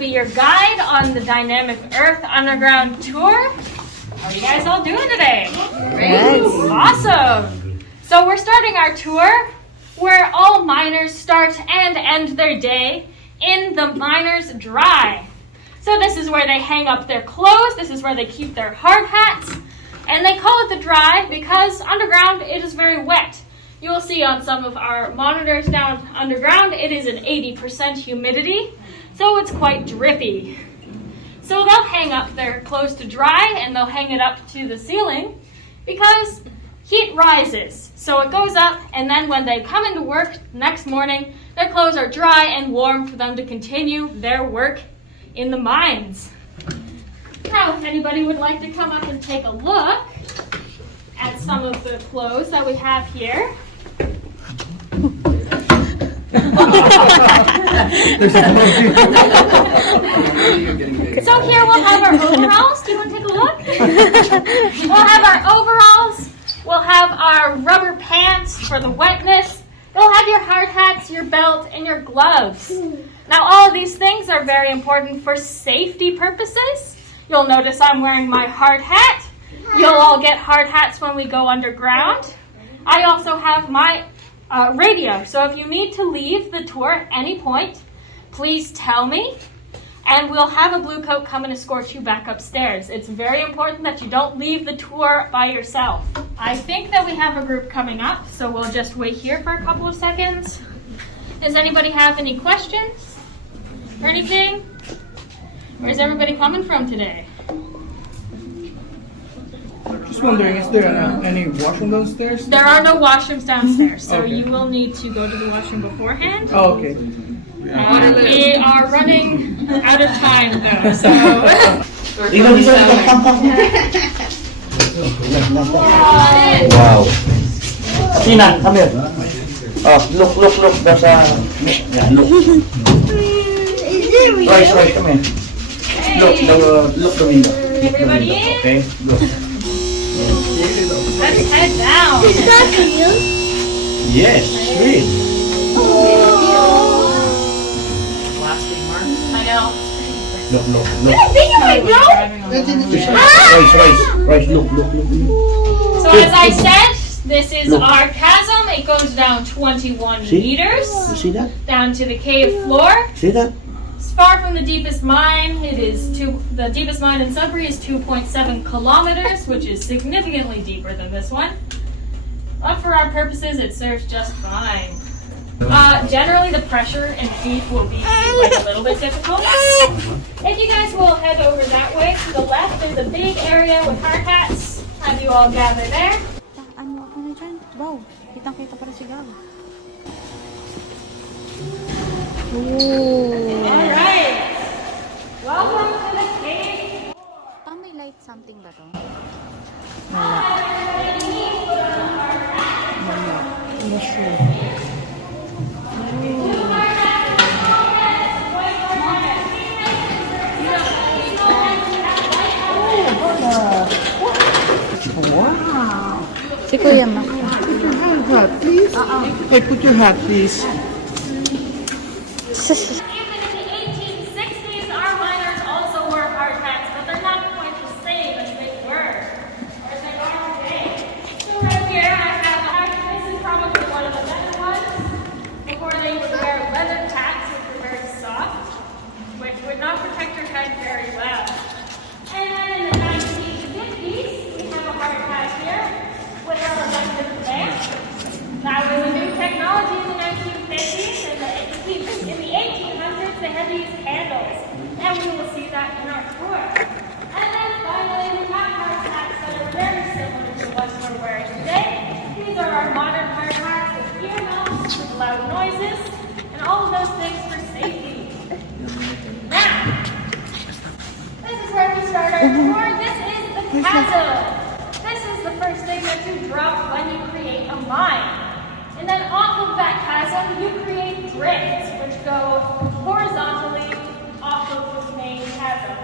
be your guide on the Dynamic Earth Underground Tour. How are you guys all doing today? Great. Awesome. So we're starting our tour where all miners start and end their day in the miner's dry. So this is where they hang up their clothes, this is where they keep their hard hats, and they call it the dry because underground it is very wet. You will see on some of our monitors down underground, it is an 80% humidity, so it's quite drippy. So they'll hang up their clothes to dry and they'll hang it up to the ceiling because heat rises. So it goes up, and then when they come into work next morning, their clothes are dry and warm for them to continue their work in the mines. Now, if anybody would like to come up and take a look at some of the clothes that we have here. So here we'll have our overalls. Do you want to take a look? We'll have our overalls. We'll have our rubber pants for the wetness. You'll have your hard hats, your belt, and your gloves. Now all of these things are very important for safety purposes. You'll notice I'm wearing my hard hat. You'll all get hard hats when we go underground. I also have my radio. So if you need to leave the tour at any point, please tell me, and we'll have a blue coat come and escort you back upstairs. It's very important that you don't leave the tour by yourself. I think that we have a group coming up, so we'll just wait here for a couple of seconds. Does anybody have any questions or anything? Where's everybody coming from today? Just wondering, is there any washroom downstairs? There are no washrooms downstairs, so Okay. you will need to go to the washroom beforehand. Oh, okay. We are running out of time though, so. Wow. Tina, come here. Oh, look. There's a... Yeah, look. Right, come here. Look the window. Everybody in? Okay, look. Let's head down. Is that real? Yes, sweet. I know. Look. I think it might go. Rise, look. So as I said, this is our chasm. It goes down 21 See? meters You see that? down to the cave floor. See that? It's far from the deepest mine. The deepest mine in Sudbury is 2.7 kilometers, which is significantly deeper than this one. But for our purposes, it serves just fine. Generally, the pressure and heat will be like a little bit difficult. If you guys will head over that way to the left, there's a big area with hard hats. Have you all gather there? Ano ako na dyan? Wow, kitang-kita para si Gab. Ooh. Alright. Welcome to the cave. May light something ba to? Wow. Si Kuya Ma. Put your hat, please. Hey, put your hat, please. Even in the 1860s, our miners also wore hard hats, but they're not quite the same as they were, or as they are today. So right here, I have, this is probably one of the better ones. Before they would wear leather hats, which were very soft, which would not protect your head very well. And then in the 1950s, we have a hard hat here with a reflective lamp. That was a new technology in the 1950s, and in the 1800s, they had to use candles, and we will see that in our tour. And then finally, we have hard hats that are very similar to what we're wearing today. These are our modern hard hats with ear muffs, with loud noises, and all of those things for safety. Now, this is where we start our tour. This is the chasm. This is the first thing that you drop when you create a mine. And then off of that chasm, you create drifts, which go horizontally off of the main chasm.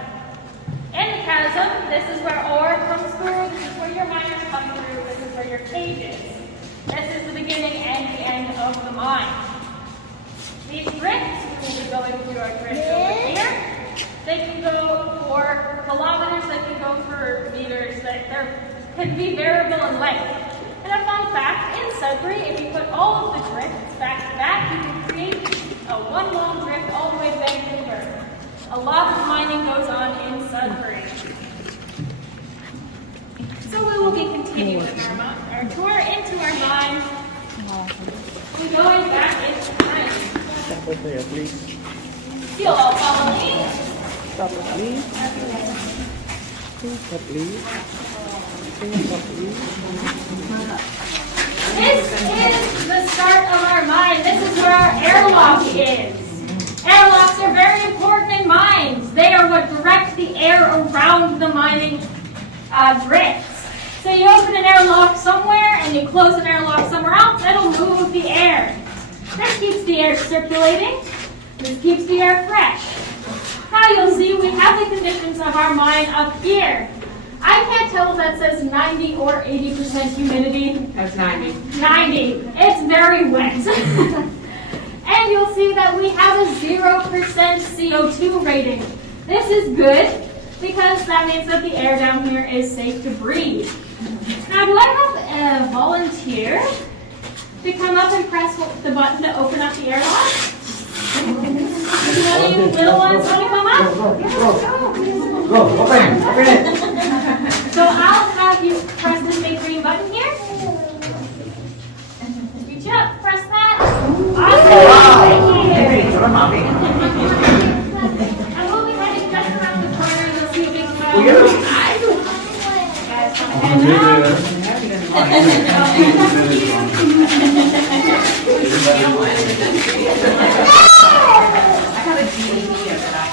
In the chasm, this is where ore comes through, this is where your miners come through, this is where your cage is. This is the beginning and the end of the mine. These drifts, we will be going through our drift over here. They can go for kilometers, they can go for meters, they can be variable in length. And a fun fact, in Sudbury, if you put all of the drifts back to back, you can create one long drift all the way to Vancouver. A lot of mining goes on in Sudbury. So we will be continuing our tour into our mine. We're going back into time. Stop over here, please. You'll all follow me. Stop, please. Stop, please. Stop, please. This is the start of our mine. This is where our airlock is. Airlocks are very important in mines. They are what direct the air around the mining drifts. So you open an airlock somewhere and you close an airlock somewhere else, it'll move the air. This keeps the air circulating. This keeps the air fresh. Now you'll see we have the conditions of our mine up here. I can't tell if that says 90 or 80% humidity. That's 90. 90. It's very wet. And you'll see that we have a 0% CO2 rating. This is good because that means that the air down here is safe to breathe. Now, do I have a volunteer to come up and press the button to open up the airlock? Any little ones want to come up? Go, open it. So I'll have you press this big green button here. Reach up, press that. Awesome. Thank you. And we'll be heading just around the corner. You'll see a big smile. And I have a DVD here that I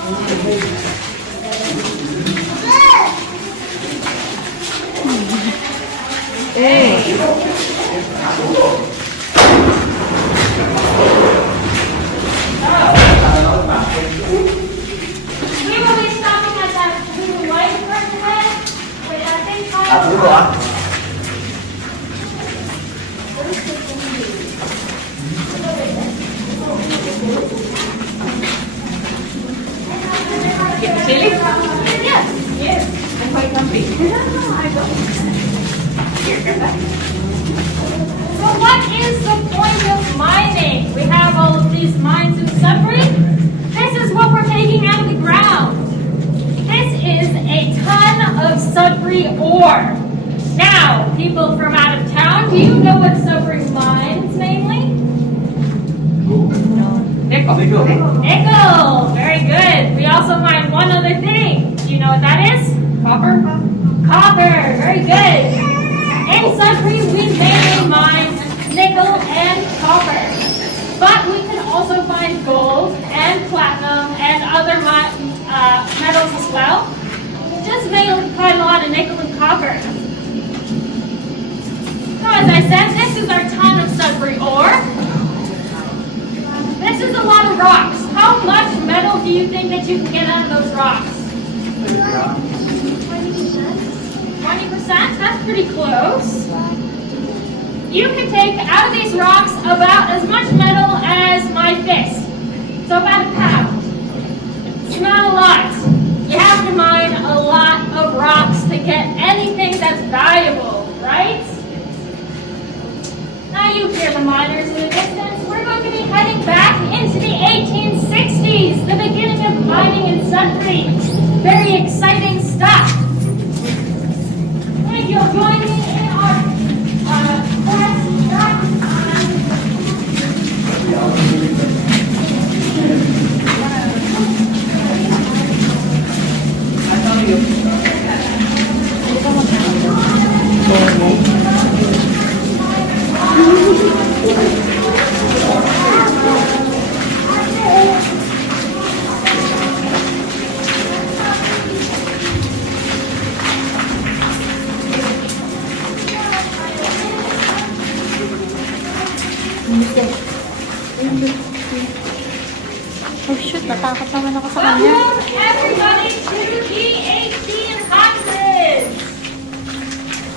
we will be stopping at that blue light for a minute. Wait, I think get chilly. Yes. I'm quite comfy. So what is the point of mining? We have all of these mines in Sudbury. This is what we're taking out of the ground. This is a ton of Sudbury ore. Now, people from out of town, do you know what Sudbury mines mainly? Nickel. Nickel. Very good. We also mine one other thing. Do you know what that is? Copper. Copper. Very good. In Sudbury, we mainly mine nickel and copper. But we can also find gold and platinum and other metals as well. Just mainly find a lot of nickel and copper. So as I said, this is our ton of Sudbury ore. This is a lot of rocks. How much metal do you think that you can get out of those rocks? 20%? That's pretty close. You can take out of these rocks about as much metal as my fist. So about a pound. It's not a lot. You have to mine a lot of rocks to get anything that's valuable, right? Now you hear the miners in the distance. We're going to be heading back into the 1860s, the beginning of mining in Sudbury. Very exciting stuff. If you'll join me in our quest back Oh shoot, natakot naman ako sa kanya. welcome everybody to the 1800s.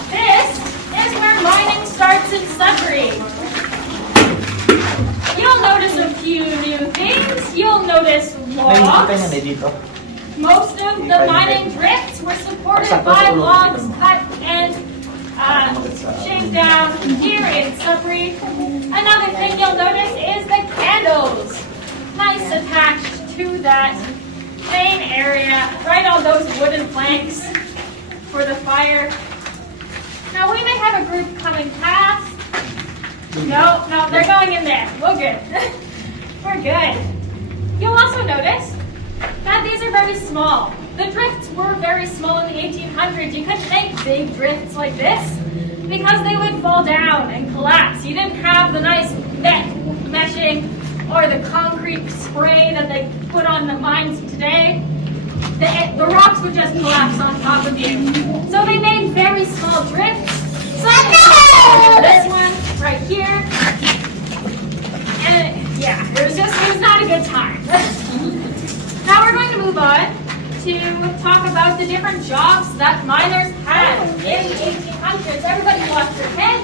This is where mining starts in Sudbury. You'll notice a few new things. You'll notice logs. Most of the mining drifts were supported by logs cut and shaved down here in Sudbury. Another thing you'll notice is the candles. Nice attached to that main area, right on those wooden planks for the fire. Now we may have a group coming past. No, they're going in there. We're good. We're good. You'll also notice that these are very small. The drifts were very small in the 1800s. You couldn't make big drifts like this because they would fall down and collapse. You didn't have the nice meshing or the concrete spray that they put on the mines today. The rocks would just collapse on top of you. So they made very small drifts. So this one right here. And yeah, it was not a good time. Now we're going to move on to talk about the different jobs that miners had in the 1800s. Everybody watch your head.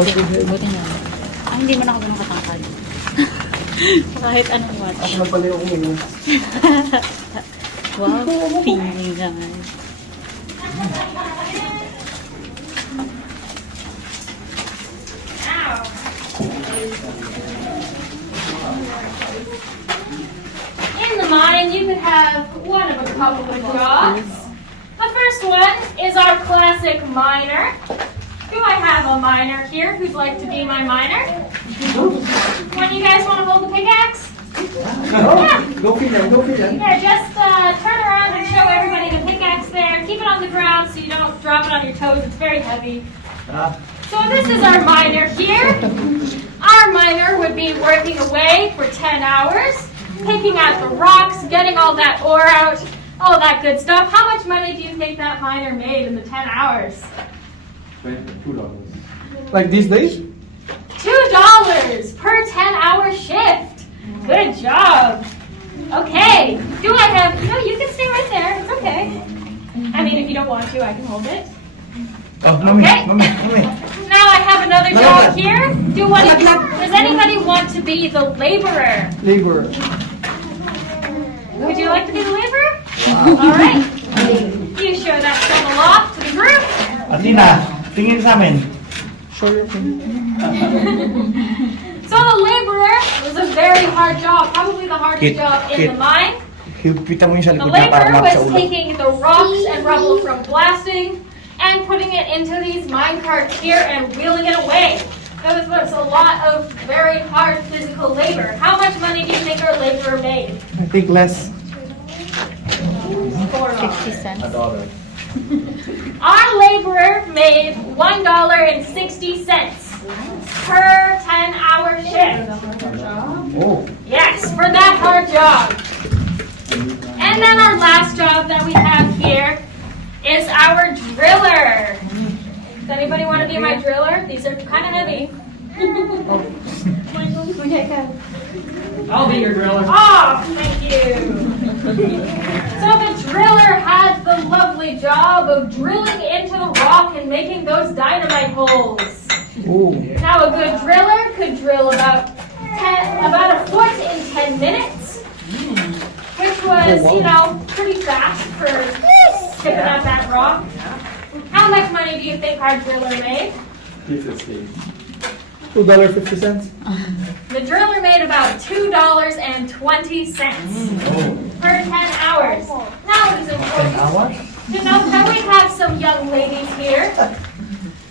Buti niya. Hindi mo na ako ganun katangkad. Kahit anong watch. Ako na pala yung uminom. Wow, pinay. Now, in the mine, you could have one of a couple of jobs. The first one is our classic miner. Do I have a miner here who'd like to be my miner? When you guys want to hold the pickaxe? Yeah. Go fit in. Here, just turn around and show everybody the pickaxe there. Keep it on the ground so you don't drop it on your toes. It's very heavy. So this is our miner here. Our miner would be working away for 10 hours, picking out the rocks, getting all that ore out, all that good stuff. How much money do you think that miner made in the 10 hours? $2. Like these days? $2 per 10-hour shift. Good job. Okay. Do I have... No, you can stay right there. It's okay. I mean, if you don't want to, I can hold it. Oh, mommy, Okay. mommy. Now I have another job here. Does anybody want to be the laborer? Labor. Would you like to be the laborer? All right. You show that shovel off to the group. Athena, tingin sa amin. Show your thing. So the laborer was a very hard job, probably the hardest job in the mine. Higpitan mo yung sa The likod niya para laborer mapsa was ulo. taking the rocks and rubble from blasting and putting it into these mine carts here and wheeling it away. That was a lot of very hard physical labor. How much money do you think our laborer made? I think less. 60 cents. Our laborer made $1.60 per 10-hour shift. Oh. Yes, for that hard job. And then our last job that we have here is our driller. Does anybody want to be my driller? These are kind of heavy. I'll be your driller. Oh, thank you. So the driller had the lovely job of drilling into the rock and making those dynamite holes. Oh. Now a good driller could drill about a foot in 10 minutes, which was, pretty fast for picking up that rock. How much money do you think our driller made? $2.50. The driller made about $2.20 per 10 hours. Now it is important to note that we have some young ladies here.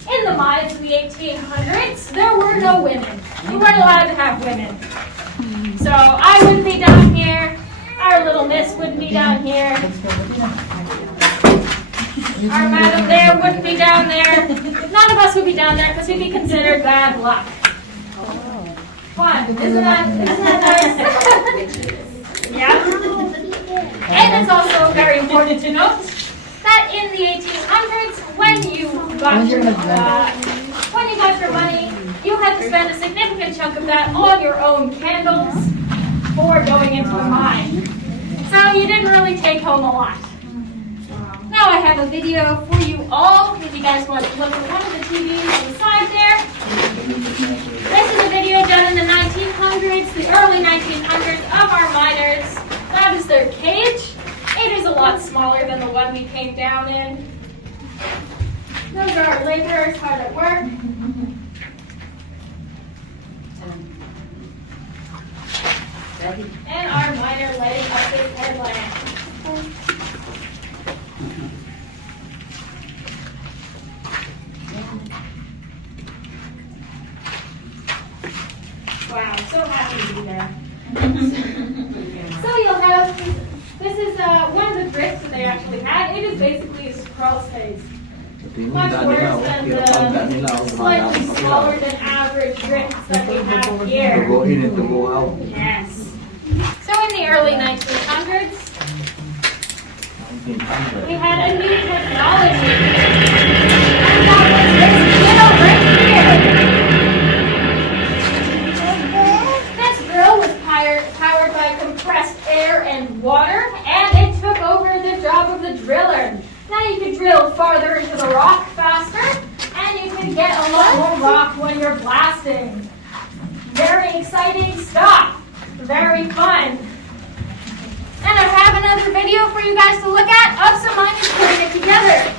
In the mines in the 1800s, there were no women. You weren't allowed to have women. So I wouldn't be down here. Our little miss wouldn't be down here. Our madam there wouldn't be down there. None of us would be down there because we'd be considered bad luck. Fun, isn't that nice? Yeah. And it's also very important to note that in the 1800s, when you got your money, you had to spend a significant chunk of that on your own candles for going into the mine. So you didn't really take home a lot. Now I have a video for you all, if you guys want to look at one of the TVs on the side there. This is a video done in the 1900s, the early 1900s, of our miners. That is their cage. It is a lot smaller than the one we came down in. Those are our laborers hard at work. And our miner letting up his headlamp. Wow, I'm so happy to be there. So you'll have, this is one of the drifts that they actually had. It is basically a scroll space. Much worse than the slightly smaller than average drifts that we have here. Go in and to go out. Yes. So in the early 1900s, we had a new technology. And that was this drill right here. This drill was powered by compressed air and water, and it took over the job of the driller. Now you can drill farther into the rock faster, and you can get a lot more rock when you're blasting. Very exciting stuff. Very fun. And I have another video for you guys to look at of some miners putting it together.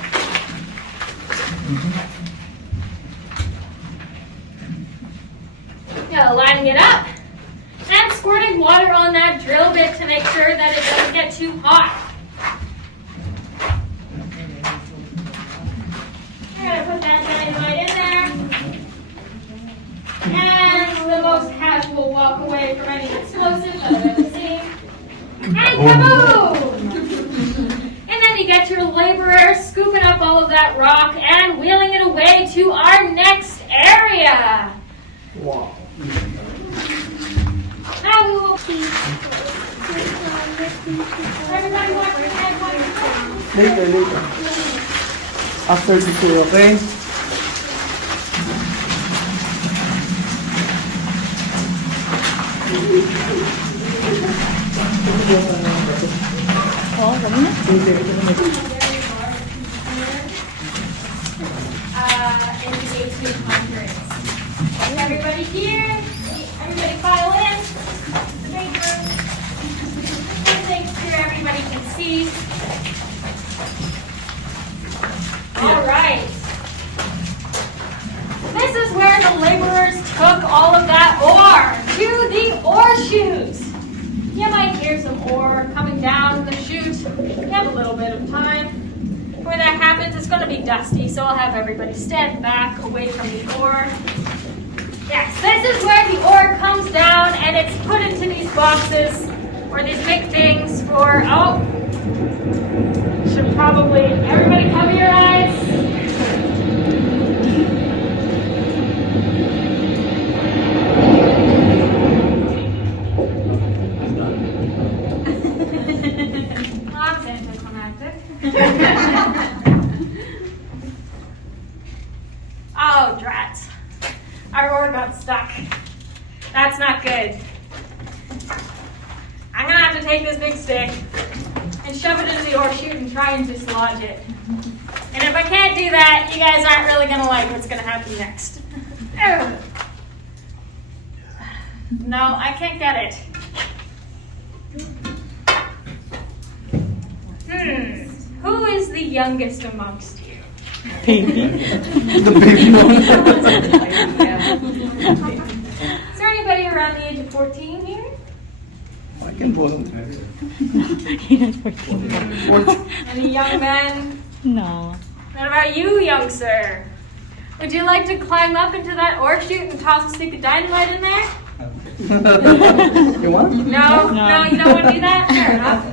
Lining it up and squirting water on that drill bit to make sure that it doesn't get too hot. I'm going to put that dynamite in there. And the most casual walk away from any explosive that I've ever seen. And kaboom! And then you get your laborer scooping up all of that rock and wheeling it away to our next area. Wow. Now we will keep. Everybody want your head one? Later. After the tour, okay? Oh, kami na. In the 1800s. Everybody here? Everybody file in. The big room. Make sure everybody can see. All right. This is where the laborers took all of that ore to the ore chute. You might hear some ore coming down the chute. You have a little bit of time. When that happens, it's going to be dusty, so I'll have everybody stand back away from the ore. Yes, this is where the ore comes down and it's put into these boxes or these big things for, should probably, everybody cover your eyes. I'm anticlimactic. Oh, drats. Our ore got stuck. That's not good. I'm gonna have to take this big stick and shove it into the ore chute and try and dislodge it. And if I can't do that, you guys aren't really gonna like what's gonna happen next. No, I can't get it. Who is the youngest amongst you? The baby one. Is there anybody around the age of 14 here? I can go. Any young men? No. What about you, young sir? Would you like to climb up into that ore chute and toss a stick of dynamite in there? You want? No, you don't want to do that? Fair enough.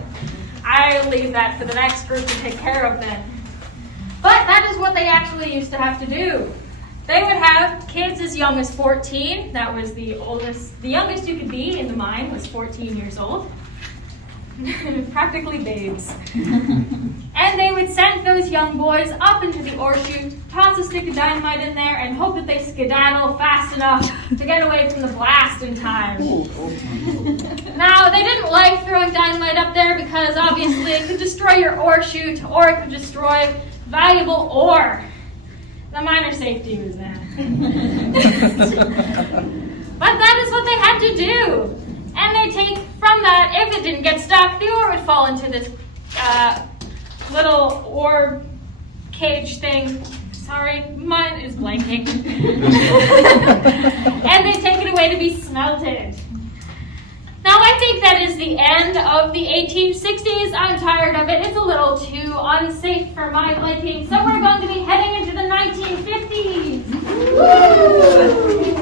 I'll leave that for the next group to take care of then. But that is what they actually used to have to do. They would have kids as young as 14. That was the oldest, the youngest you could be in the mine was 14 years old. practically babes. And they would send those young boys up into the ore chute, toss a stick of dynamite in there, and hope that they skedaddle fast enough to get away from the blast in time. Now, they didn't like throwing dynamite up there because obviously it could destroy your ore chute or it could destroy valuable ore. The miner safety was there. But that is what they had to do. And they take from that, if it didn't get stuck, the ore would fall into this little ore cage thing. Sorry, mine is blanking. And they take it away to be smelted. Now I think that is the end of the 1860s. I'm tired of it. It's a little too unsafe for my liking. So we're going to be heading into the 1950s. Woo!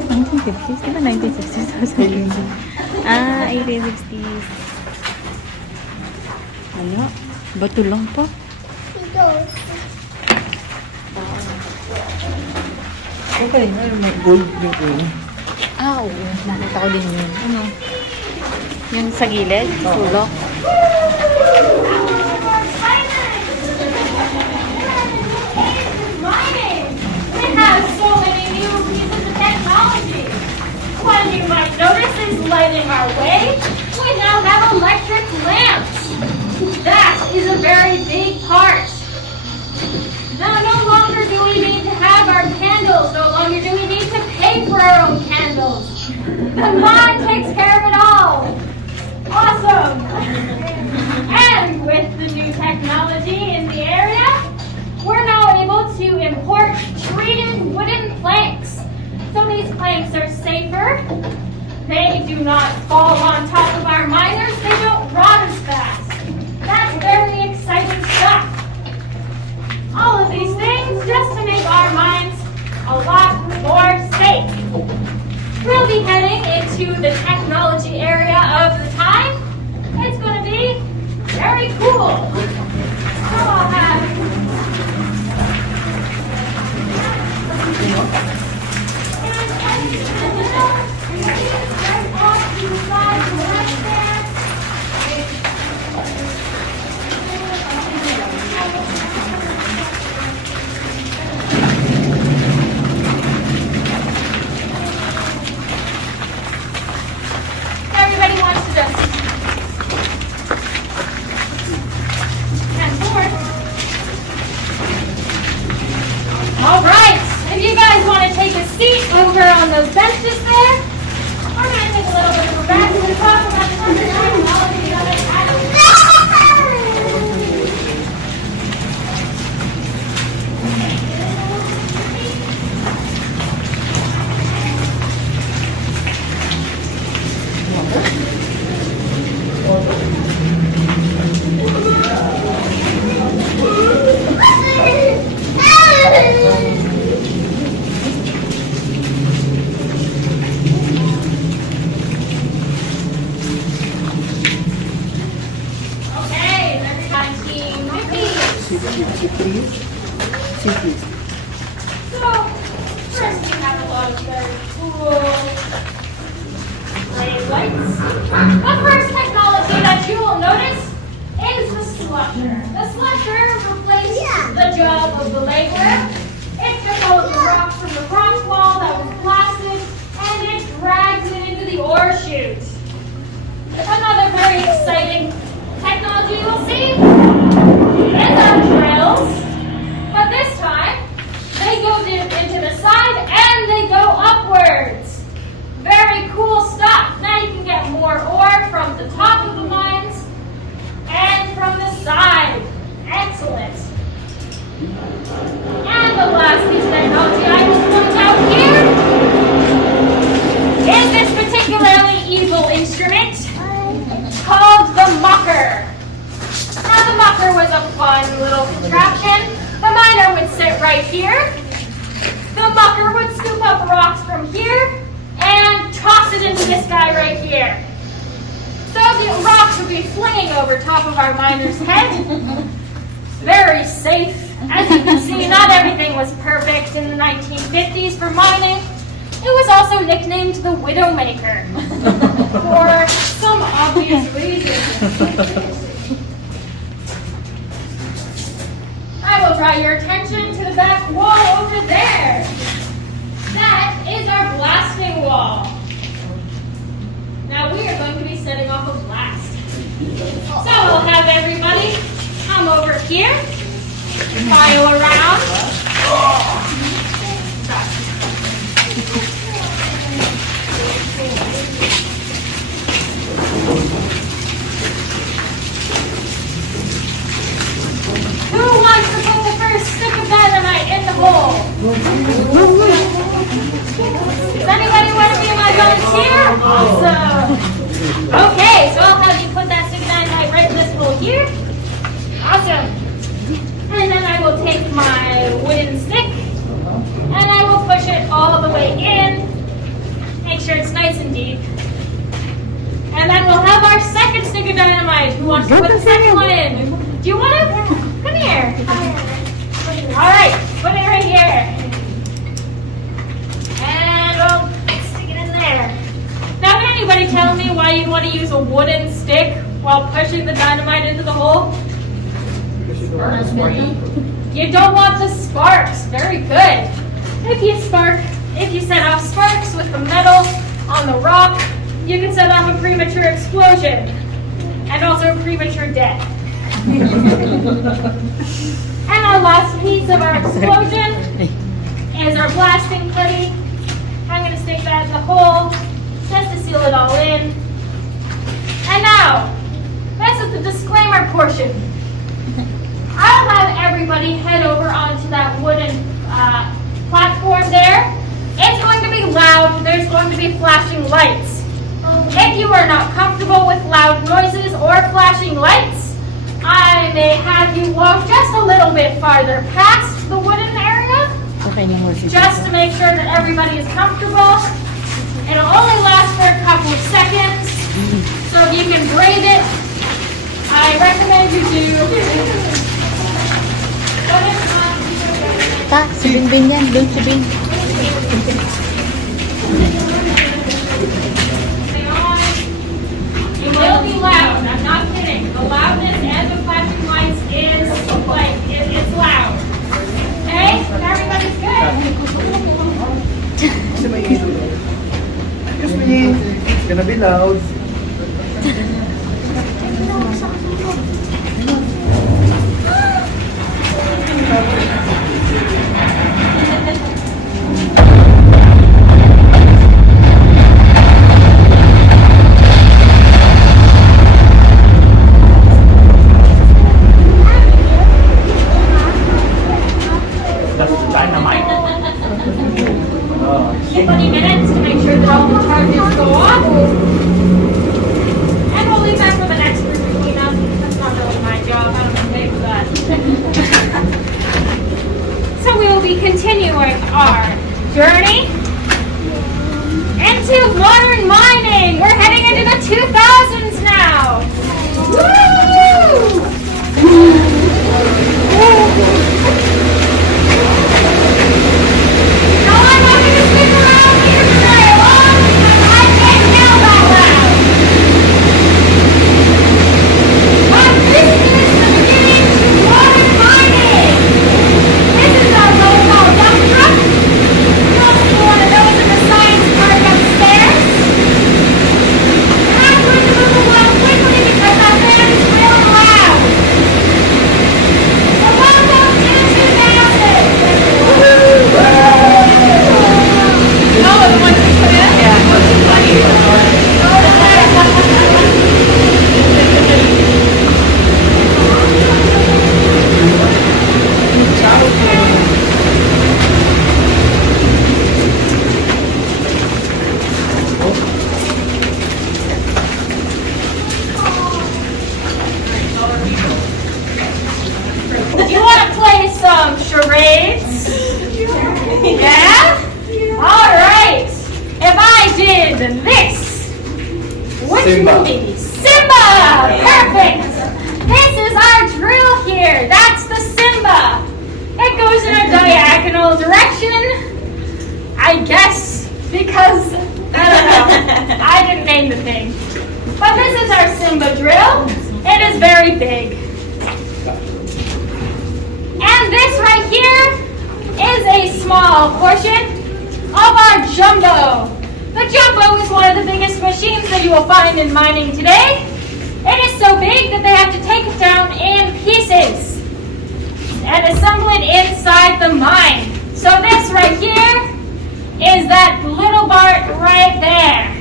1950s? Di ba 1960s? Ah, 1860s. Ano? Bato lang pa. Okay, may gold dito. Ah, oo. Nakita ko din yun. Ano? Yung sa gilid? Sulok? It has so many new pieces of technology. One you might notice is lighting our way. We now have electric lamps. That is a very big part. Now, no longer do we need to have our candles. No longer do we need to pay for our own candles. The mine takes care of it all. Awesome. And with the new technology in the area, we're now able to import treated wooden planks. So these planks are safer. They do not fall on top of our miners. They don't rot as fast. That's very exciting stuff. All of these things just to make our mines a lot more safe. We'll be heading into the technology area of the time. It's going to be very cool. So I'll have right off to the side to the left there. Everybody wants to just and forward. All right, if you guys want to take a seat over on those benches there, we're going to take a little bit of a back to talk about some of the technology that I have. Okay, everybody, team 50. So, first we have a lot of very cool ray lights. The first technology that you will notice is the slusher. The slusher replaced the job of the laborer. It took all of the rocks from the bronze wall that was blasted and it drags it into the ore chute. Another very exciting technology you'll see is our drills. But this time, they go into the side and they go upwards. Very cool stuff. Now you can get more ore from the top of the mines and from the side. Excellent. And the last piece of technology I will point out here is this particularly evil instrument called the mucker. Now the mucker was a fun little contraption. The miner would sit right here. The mucker would scoop up rocks from here and toss it into this guy right here. So the rocks would be flinging over top of our miner's head. Very safe. As you can see, not everything was perfect in the 1950s for mining. It was also nicknamed the Widowmaker for some obvious reason. I will draw your attention to the back wall over there. That is our blasting wall. Now we are going to be setting off a blast. So we'll have everybody come over here, file around. Who wants to put the first stick of dynamite in the hole? Does anybody want to be my volunteer? Awesome. Okay, so I'll have you put that stick of dynamite right in this hole here. Awesome. And then I will take my wooden stick and I will push it all the way in. Make sure it's nice and deep. And then we'll have our second stick of dynamite. Who wants to put the second one in? Do you want to? Come here. All right, put it right here. And we'll stick it in there. Now, can anybody tell me why you want to use a wooden stick while pushing the dynamite into the hole? You don't want the sparks. Very good. If you set off sparks with the metal on the rock, you can set off a premature explosion and also a premature death. And our last piece of our explosion is our blasting putty. I'm going to stick that in the hole just to seal it all in. And now, this is the disclaimer portion. I'll have everybody head over onto that wooden platform there. It's going to be loud. There's going to be flashing lights. If you are not comfortable with loud noises or flashing lights, I may have you walk just a little bit farther past the wooden area, just to make sure that everybody is comfortable. It'll only last for a couple of seconds, so if you can brave it, I recommend you do. Ta, si Bingbing yan. Doon si Bing. It will be loud. I'm not kidding. The loudness and the flashing lights is like it's loud. Okay? Everybody's good. Excuse me. It's gonna be loud. That's dynamite. 20 minutes to make sure that all the charges go off. And we'll leave that for the next group to clean up. That's not really my job. I don't get paid for that. So we will be continuing our journey into modern mining. We're heading into the 2000s now. Woo! No, I'm not going to stick around here very long because I can't yell that loud. But this is the beginning to modern mining. This is our low-cow dump truck. You also want to know it's in the science park upstairs. And I'm going to move along quickly because that van is real loud. So welcome to the 2000s. No, the one you put in? Yeah. Do you want to play some charades? Yeah? All right. If I did this, which Simba. movie? Simba! Perfect! This is our drill here. That's the Simba. It goes in a diagonal direction, I guess, because Simba drill. It is very big. And this right here is a small portion of our jumbo. The jumbo is one of the biggest machines that you will find in mining today. It is so big that they have to take it down in pieces and assemble it inside the mine. So this right here is that little part right there.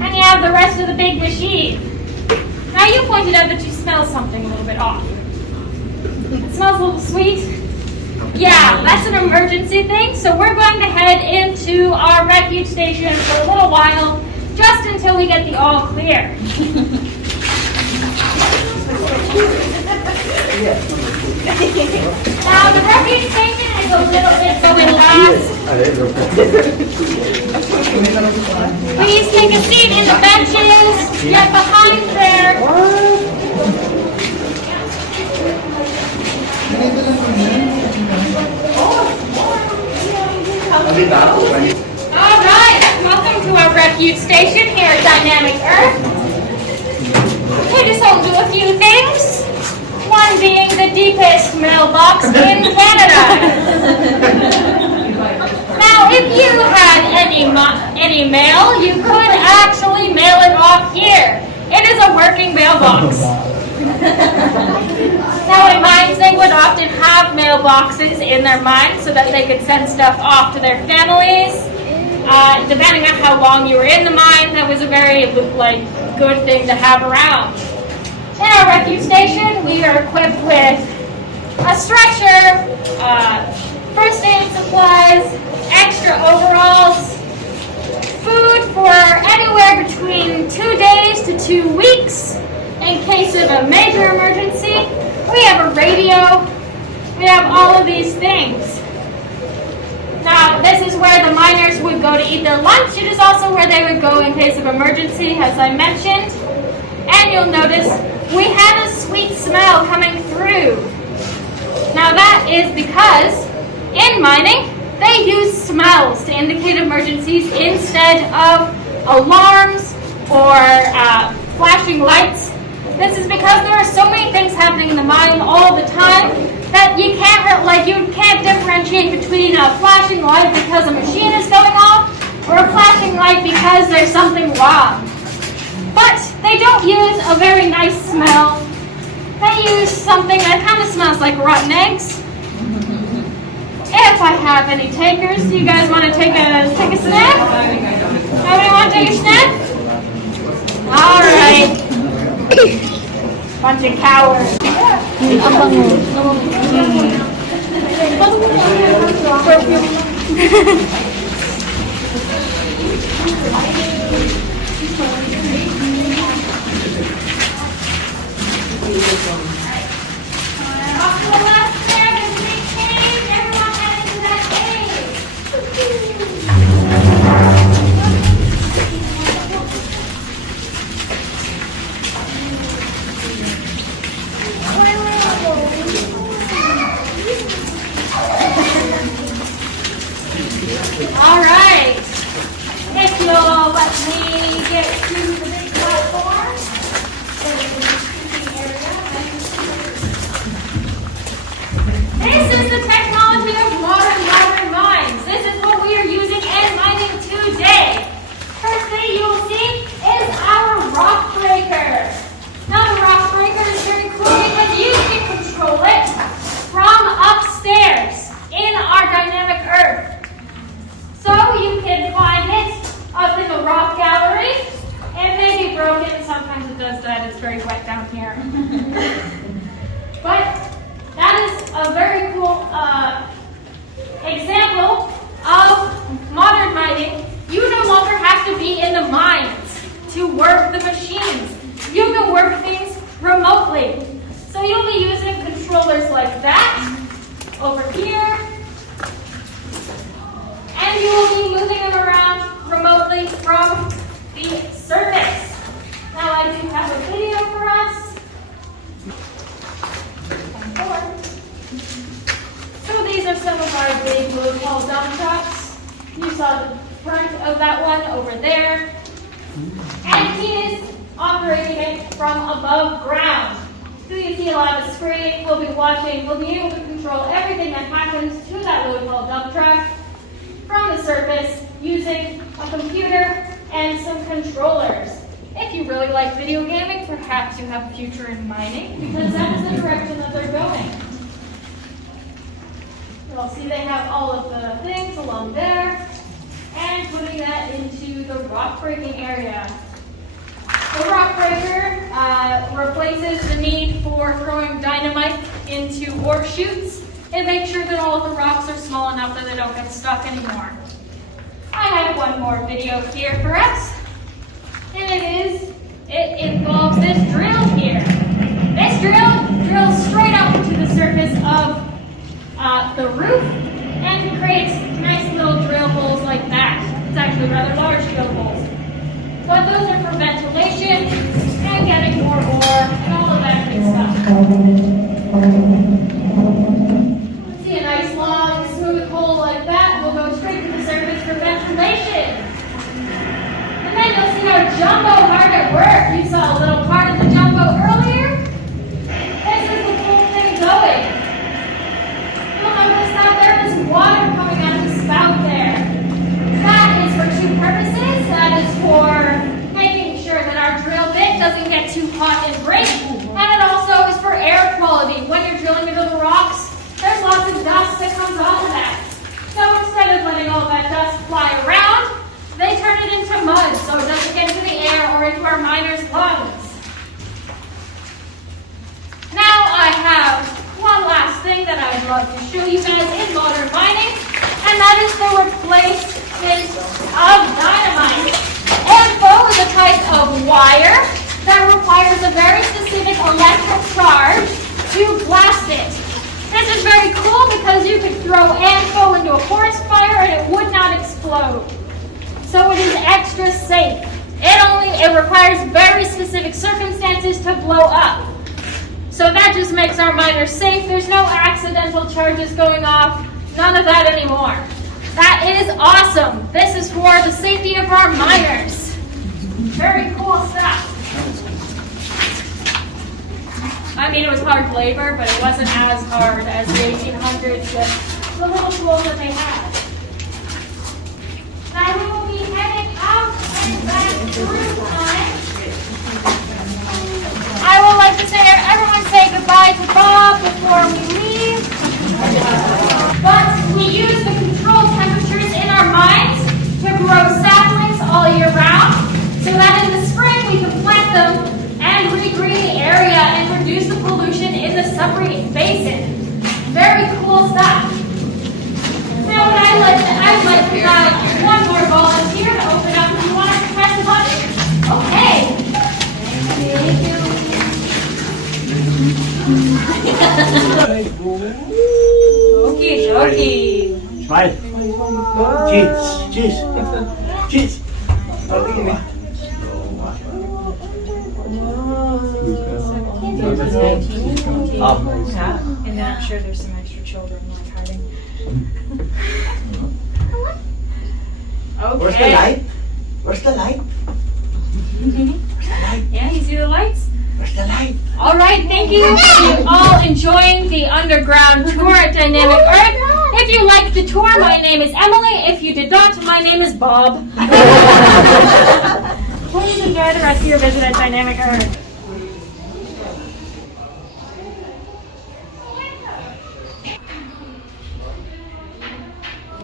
And you have the rest of the big machine. Now you pointed out that you smell something a little bit off. It smells a little sweet. Yeah, that's an emergency thing. So we're going to head into our refuge station for a little while, just until we get the all clear. Now the refuge station is a little bit going fast. Please take a seat in the benches. Get behind there. All right, welcome to our refuge station here at Dynamic Earth. We just home to a few things. One being the deepest mailbox in Canada. Now, if you had any mail, you could actually mail it off here. It is a working mailbox. Now, in mines, they would often have mailboxes in their mines so that they could send stuff off to their families. Depending on how long you were in the mine, that was a very good thing to have around. In our refuge station, we are equipped with a stretcher, first aid supplies, extra overalls, food for anywhere between 2 days to 2 weeks in case of a major emergency. We have a radio. We have all of these things. Now, this is where the miners would go to eat their lunch. It is also where they would go in case of emergency, as I mentioned. And you'll notice we had a sweet smell coming through. Now that is because in mining, they use smells to indicate emergencies instead of alarms or flashing lights. This is because there are so many things happening in the mine all the time that you can't differentiate between a flashing light because a machine is going off or a flashing light because there's something wrong. But they don't use a very nice smell. They use something that kind of smells like rotten eggs. If I have any takers, do you guys want to take a sniff? Nobody want to take a sniff? All right. Bunch of cowards. Off to the left there, there's a big cage. Everyone head into that cage. All right. If you'll let me get to the big platform. This is the technology of modern mines. This is what we are using in mining today. First thing you will see is our rock breaker. Now the rock breaker is very cool because you can control it from upstairs in our dynamic earth. So you can find it up in the rock gallery. It may be broken. Sometimes it does that. It's very wet down here. But that is a very cool example of modern mining. You no longer have to be in the mines to work the machines. You can work things remotely. So you'll be using controllers like that over here. And you will be moving them around remotely from the surface. Now I do have a video for us. So these are some of our big load haul dump trucks. You saw the front of that one over there. And these operating it from above ground. So you see a lot of screen. He'll be watching. He'll be able to control everything that happens to that load haul dump truck from the surface using a computer and some controllers. If you really like video gaming, perhaps you have a future in mining, because that is the direction that they're going. You'll see they have all of the things along there, and putting that into the rock breaking area. The rock breaker replaces the need for throwing dynamite into ore chutes. It makes sure that all of the rocks are small enough that they don't get stuck anymore. I have one more video here for us, and it involves this drill here. This drill drills straight up into the surface of the roof and creates nice little drill holes like that. It's actually rather large drill holes. But those are for ventilation and getting more ore and all of that good stuff. See a nice long smooth hole like that will go straight to the surface for ventilation. And then you'll see our jumbo hard at work. You saw a little part of the jumbo earlier. This is the whole thing going. You'll notice that there is water coming out of the spout there. That is for two purposes. That is for making sure that our drill bit doesn't get too hot and break. And it also is for air quality. When you're drilling into the rocks, there's lots of dust that comes off of that. So instead of letting all that dust fly around, they turn it into mud so it doesn't get into the air or into our miners' lungs. Now I have one last thing that I'd love to show you guys in modern mining, and that is the replacement of dynamite. Info is a type of wire that requires a very specific electric charge to blast it. This is very cool because you could throw ANFO into a forest fire and it would not explode. So it is extra safe. It requires very specific circumstances to blow up. So that just makes our miners safe. There's no accidental charges going off. None of that anymore. That is awesome. This is for the safety of our miners. Very cool stuff. I mean, it was hard labor, but it wasn't as hard as the 1800s with the little tools that they had. Now we will be heading out and back through time. I would like to say, everyone say goodbye to Bob before we leave. But we use the controlled temperatures in our mines to grow saplings all year round, so that in the spring we can plant them and regreen the area and reduce the pollution in the Sudbury Basin. Very cool stuff. Now I'd like to have one more volunteer to open up. If you want to press the button? Okay. Thank you. Okay. Smile. Cheese. Cheese. And then I'm sure there's some extra children like hiding. Okay. Where's the light? Where's the light? Yeah, you see the lights? Where's the light? All right, thank you for all enjoying the underground tour at Dynamic Earth. If you liked the tour, my name is Emily. If you did not, my name is Bob. Please enjoy the rest of your visit at Dynamic Earth.